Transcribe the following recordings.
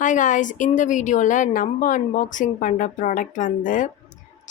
Hi guys, இந்த வீடியோவில் நம்ம அன்பாக்சிங் பண்ணுற ப்ராடக்ட் வந்து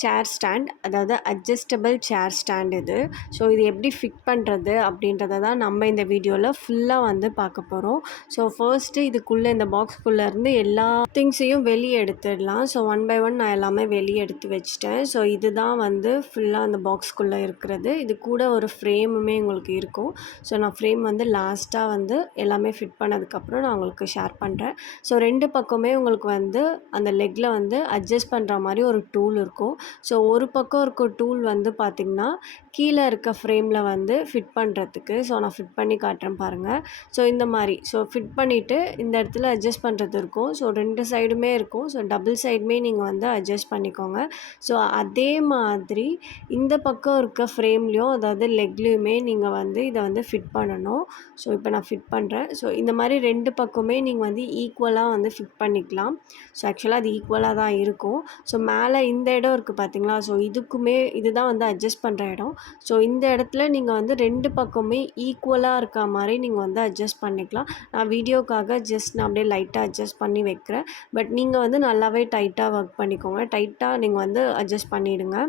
சேர் ஸ்டாண்ட், அதாவது அட்ஜஸ்டபிள் சேர் ஸ்டாண்ட் இது. ஸோ இது எப்படி ஃபிட் பண்ணுறது அப்படின்றத தான் நம்ம இந்த வீடியோவில் ஃபுல்லாக வந்து பார்க்க போகிறோம். ஸோ ஃபர்ஸ்ட்டு இதுக்குள்ளே இந்த பாக்ஸ்குள்ளே இருந்து எல்லா திங்ஸையும் வெளியே எடுத்துடலாம். ஸோ ஒன் பை ஒன் நான் எல்லாமே வெளியே எடுத்து வச்சிட்டேன். ஸோ இதுதான் வந்து ஃபுல்லாக அந்த பாக்ஸ்குள்ளே இருக்கிறது. இது கூட ஒரு ஃப்ரேமுமே உங்களுக்கு இருக்கும். ஸோ நான் ஃப்ரேம் வந்து லாஸ்ட்டாக வந்து எல்லாமே ஃபிட் பண்ணதுக்கப்புறம் நான் உங்களுக்கு ஷேர் பண்ணுறேன். ஸோ ரெண்டு பக்கமே உங்களுக்கு வந்து அந்த லெக்கில் வந்து அட்ஜஸ்ட் பண்ணுற மாதிரி ஒரு டூல் இருக்கும். ஸோ ஒரு பக்கம் இருக்க டூல் வந்து பார்த்திங்கன்னா கீழே இருக்க ஃப்ரேமில் வந்து ஃபிட் பண்ணுறதுக்கு. ஸோ நான் ஃபிட் பண்ணி காட்டுறேன் பாருங்கள். ஸோ இந்த மாதிரி ஃபிட் பண்ணிவிட்டு இந்த இடத்துல அட்ஜஸ்ட் பண்ணுறது இருக்கும். ஸோ ரெண்டு சைடுமே இருக்கும். ஸோ டபுள் சைடுமே நீங்கள் வந்து அட்ஜஸ்ட் பண்ணிக்கோங்க. ஸோ அதே மாதிரி இந்த பக்கம் இருக்க ஃப்ரேம்லேயும், அதாவது லெக்லேயுமே நீங்கள் வந்து இதை வந்து ஃபிட் பண்ணணும். ஸோ இப்போ நான் ஃபிட் பண்ணுறேன். ஸோ இந்த மாதிரி ரெண்டு பக்கமே நீங்கள் வந்து ஈக்குவலாக வந்து ஃபிட் பண்ணிக்கலாம். ஸோ ஆக்சுவலாக அது ஈக்குவலாக தான் இருக்கும். ஸோ மேலே இந்த இடம் இருக்குது பார்த்தீங்களா? ஸோ இதுதான் வந்து அட்ஜஸ்ட் பண்ணுற இடம். ஸோ இந்த இடத்துல நீங்கள் வந்து ரெண்டு பக்கமே ஈக்குவலாக இருக்க மாதிரி நீங்கள் வந்து அட்ஜஸ்ட் பண்ணிக்கலாம். நான் வீடியோக்காக நான் அப்படியே லைட்டாக அட்ஜஸ்ட் பண்ணி வைக்கிறேன். பட் நீங்கள் வந்து நல்லாவே டைட்டாக ஒர்க் பண்ணிக்கோங்க. டைட்டாக நீங்கள் வந்து அட்ஜஸ்ட் பண்ணிவிடுங்க.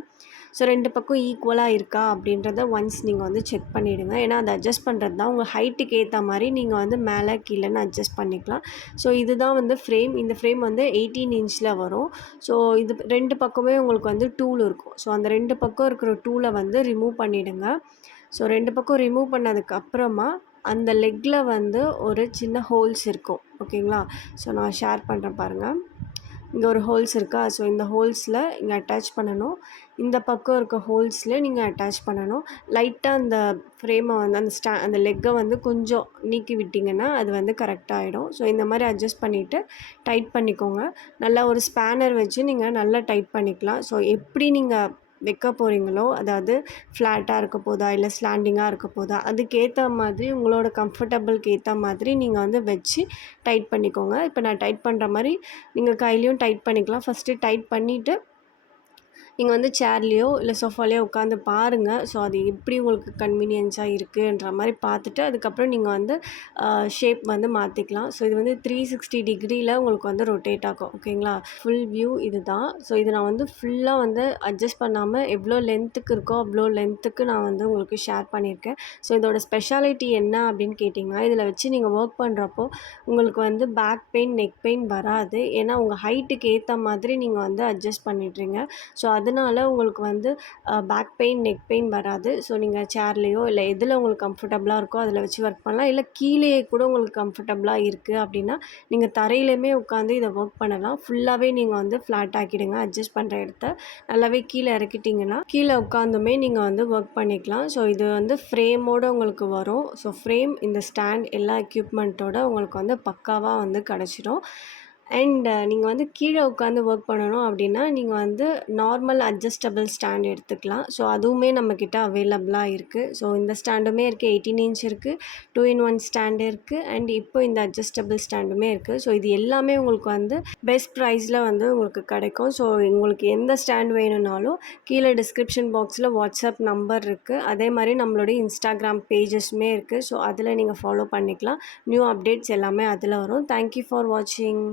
ஸோ ரெண்டு பக்கம் ஈக்குவலாக இருக்கா அப்படின்றத ஒன்ஸ் நீங்கள் வந்து செக் பண்ணிவிடுங்க. ஏன்னா அதை அட்ஜஸ்ட் பண்ணுறது தான் உங்கள் ஹைட்டுக்கு ஏற்ற மாதிரி நீங்கள் வந்து மேலே கீழேன்னு அட்ஜஸ்ட் பண்ணிக்கலாம். ஸோ இதுதான் வந்து ஃப்ரேம். இந்த ஃப்ரேம் வந்து 18 இன்ச்சில் வரும். ஸோ இது ரெண்டு பக்கமே உங்களுக்கு வந்து டூல் இருக்கும். ஸோ அந்த ரெண்டு பக்கம் இருக்கிற டூலை வந்து ரிமூவ் பண்ணிவிடுங்க. ஸோ ரெண்டு பக்கம் ரிமூவ் பண்ணதுக்கப்புறமா அந்த லெக்கில் வந்து ஒரு சின்ன ஹோல்ஸ் இருக்கும். ஓகேங்களா? ஸோ நான் ஷேர் பண்ணுறேன் பாருங்கள். இங்கே ஒரு ஹோல்ஸ் இருக்கா? ஸோ இந்த ஹோல்ஸில் இங்கே அட்டாச் பண்ணணும். இந்த பக்கம் இருக்க ஹோல்ஸில் நீங்கள் அட்டாச் பண்ணணும். லைட்டாக அந்த ஃப்ரேமை வந்து அந்த லெக்கை வந்து கொஞ்சம் நீக்கி விட்டிங்கன்னா அது வந்து கரெக்டாகிடும். ஸோ இந்த மாதிரி அட்ஜஸ்ட் பண்ணிவிட்டு டைட் பண்ணிக்கோங்க. நல்லா ஒரு ஸ்பேனர் வச்சு நீங்கள் நல்லா டைட் பண்ணிக்கலாம். ஸோ எப்படி நீங்கள் வைக்க போகிறீங்களோ, அதாவது ஃப்ளாட்டாக இருக்க போதா இல்லை ஸ்லாண்டிங்காக இருக்க போதா, அதுக்கேற்ற மாதிரி உங்களோட கம்ஃபர்டபுளுக்கு ஏற்ற மாதிரி நீங்கள் வந்து வச்சு டைட் பண்ணிக்கோங்க. இப்போ நான் டைட் பண்ணுற மாதிரி நீங்கள் கையிலையும் டைட் பண்ணிக்கலாம். ஃபஸ்ட்டு டைட் பண்ணிவிட்டு நீங்கள் வந்து சேர்லேயோ இல்லை சோஃபாலேயோ உட்காந்து பாருங்கள். ஸோ அது எப்படி உங்களுக்கு கன்வீனியன்ஸாக இருக்குன்ற மாதிரி பார்த்துட்டு அதுக்கப்புறம் நீங்கள் வந்து ஷேப் வந்து மாற்றிக்கலாம். ஸோ இது வந்து 360 டிகிரியில் உங்களுக்கு வந்து ரொட்டேட் ஆகும். ஓகேங்களா? ஃபுல் வியூ இது தான். ஸோ இது நான் வந்து ஃபுல்லாக வந்து அட்ஜஸ்ட் பண்ணாமல் எவ்வளோ லென்த்துக்கு இருக்கோ அவ்வளோ லென்த்துக்கு நான் வந்து உங்களுக்கு ஷேர் பண்ணியிருக்கேன். ஸோ இதோட ஸ்பெஷாலிட்டி என்ன அப்படின்னு கேட்டிங்கன்னா, இதில் வச்சு நீங்கள் ஒர்க் பண்ணுறப்போ உங்களுக்கு வந்து பேக் பெயின், நெக் பெயின் வராது. ஏன்னா உங்கள் ஹைட்டுக்கு ஏற்ற மாதிரி நீங்கள் வந்து அட்ஜஸ்ட் பண்ணிடுறீங்க. ஸோ அதனால உங்களுக்கு வந்து பேக் பெயின், நெக் பெயின் வராது. ஸோ நீங்கள் சேர்லேயோ இல்லை எதில் உங்களுக்கு கம்ஃபர்டபுளாக இருக்கோ அதில் வச்சு ஒர்க் பண்ணலாம். இல்லை கீழேயே கூட உங்களுக்கு கம்ஃபர்டபுளாக இருக்குது அப்படின்னா நீங்கள் தரையிலையுமே உட்காந்து இதை ஒர்க் பண்ணலாம். ஃபுல்லாகவே நீங்கள் வந்து ஃப்ளாட் ஆக்கிடுங்க. அட்ஜஸ்ட் பண்ணுற இடத்த நல்லாவே கீழே இறக்கிட்டிங்கன்னா கீழே உட்காந்துமே நீங்கள் வந்து ஒர்க் பண்ணிக்கலாம். ஸோ இது வந்து ஃப்ரேமோடு உங்களுக்கு வரும். ஸோ ஃப்ரேம், இந்த ஸ்டாண்ட், எல்லா எக்யூப்மெண்ட்டோட உங்களுக்கு வந்து பக்காவாக வந்து கிடச்சிடும். அண்ட் நீங்கள் வந்து கீழே உட்காந்து ஒர்க் பண்ணணும் அப்படின்னா நீங்கள் வந்து நார்மல் அட்ஜஸ்டபிள் ஸ்டாண்ட் எடுத்துக்கலாம். ஸோ அதுவுமே நம்மக்கிட்ட அவைலபிளாக இருக்குது. ஸோ இந்த ஸ்டாண்டுமே இருக்குது. 18 இன்ச் இருக்குது, 2-in-1 ஸ்டாண்டு இருக்குது, அண்ட் இப்போ இந்த அட்ஜஸ்டபிள் ஸ்டாண்டுமே இருக்குது. ஸோ இது எல்லாமே உங்களுக்கு வந்து பெஸ்ட் ப்ரைஸில் வந்து உங்களுக்கு கிடைக்கும். ஸோ உங்களுக்கு எந்த ஸ்டாண்ட் வேணும்னாலும் கீழே டிஸ்கிரிப்ஷன் பாக்ஸில் வாட்ஸ்அப் நம்பர் இருக்குது. அதே மாதிரி நம்மளுடைய இன்ஸ்டாகிராம் பேஜஸுமே இருக்குது. ஸோ அதில் நீங்கள் ஃபாலோ பண்ணிக்கலாம். நியூ அப்டேட்ஸ் எல்லாமே அதில் வரும். தேங்க்யூ ஃபார் வாட்சிங்.